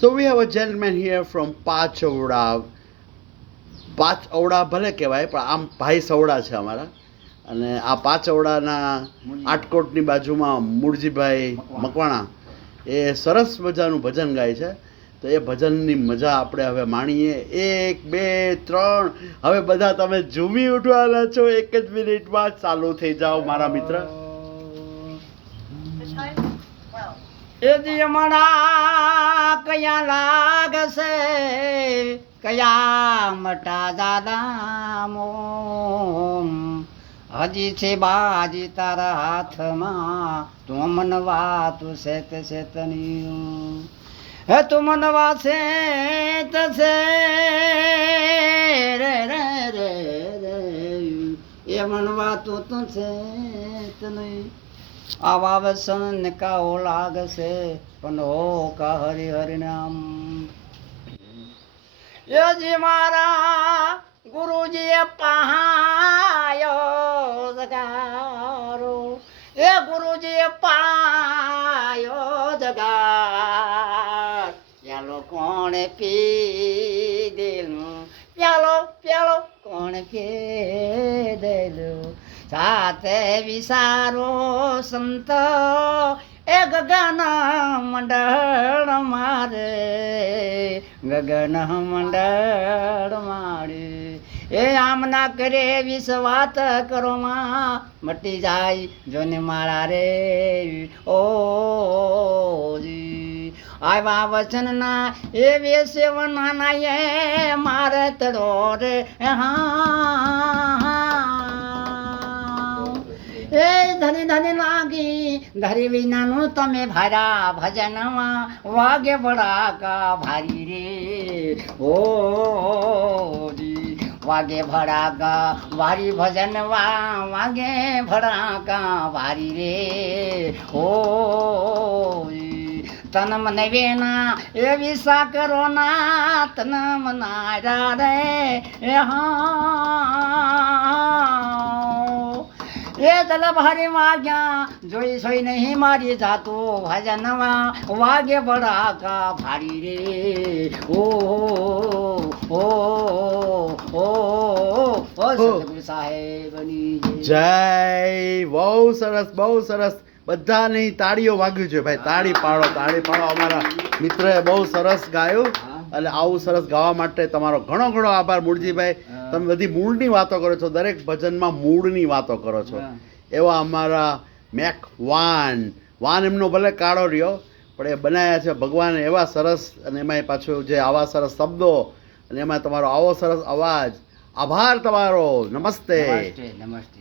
So we have a gentleman here from પાચવડા. પાચવડા ભલે કહેવાય પણ આમ ભાઈ સવડા છે અમારા. અને આ પાચવડાના આટકોટની બાજુમાં મૂળજીભાઈ મકવાણા એ સરસ મજાનું ભજન ગાય છે. તો એ ભજનની મજા આપણે હવે માણીએ. 1 2 3 હવે બધા તમે ઝૂમી ઉઠવાના છો. એક જ મિનિટમાં ચાલુ થઈ જાઓ મારા મિત્ર. એ દિયમણા કયા લાગશે કયા મટા દાદામો હજી છે બાજી તારા હાથમાં તું મનવા તું શેત શેતની હે તું મનવા શેત છે રે રે રે રે એ મનવા તું તું શેત નહીં આવા વસન કાઓ લાગશે પણ હો કા હરિ હરિ નામ યજી મારા ગુરુજીએ પાયો જગારો એ ગુરુજીએ પાયો જગાર પ્યાલો કોણે પી દેલું પ્યાલો પ્યાલો કોણે પી દેલું સાથે વિસારો સંત એ ગગન મંડળ મારે ગગન મંડળ મારે એ આમ ના કરે વિશ્વાસ કરો માં મટી જાય જોને મારા રે ઓ આવ્યા વચન ના એ વેસેવના ના એ મારે તડો રે હા એ ધની ધની લાગી ધરી વિનાનું તમે ભારા ભજનમાં વાગે ભડાકા ભારી રે ઓ વાગે ભડાકા ભારી ભજન વાગે ભડાકા ભારી રે ઓ તન મને વેના એ વિસા કરો ના તન મનારા રે એ હા એ દલ ભારી વાગ્યા જોઈ સોઈ નહીં મારી જાતો ભજનમાં વાગે બડાકા ભારી રે ઓ ઓ ઓ સતગુરુ સાહેબની જય. બહુ સરસ બહુ સરસ. બધાની તાળીઓ વાગ્યું છે ભાઈ. તાળી પાડો તાળી પાડો. અમારા મિત્રએ બહુ સરસ ગાયું. અને આવું સરસ ગાવા માટે તમારો ઘણો ઘણો આભાર મૂળજીભાઈ. તમે બધી મૂળની વાતો કરો છો. દરેક ભજનમાં મૂળની વાતો કરો છો. એવા અમારા મેક વાન એમનો ભલે કાળો રહ્યો પણ એ બનાવ્યા છે ભગવાને એવા સરસ. અને એમાંય પાછું જે આવા સરસ શબ્દો અને એમાં તમારો આવો સરસ અવાજ. આભાર તમારો. નમસ્તે. નમસ્તે.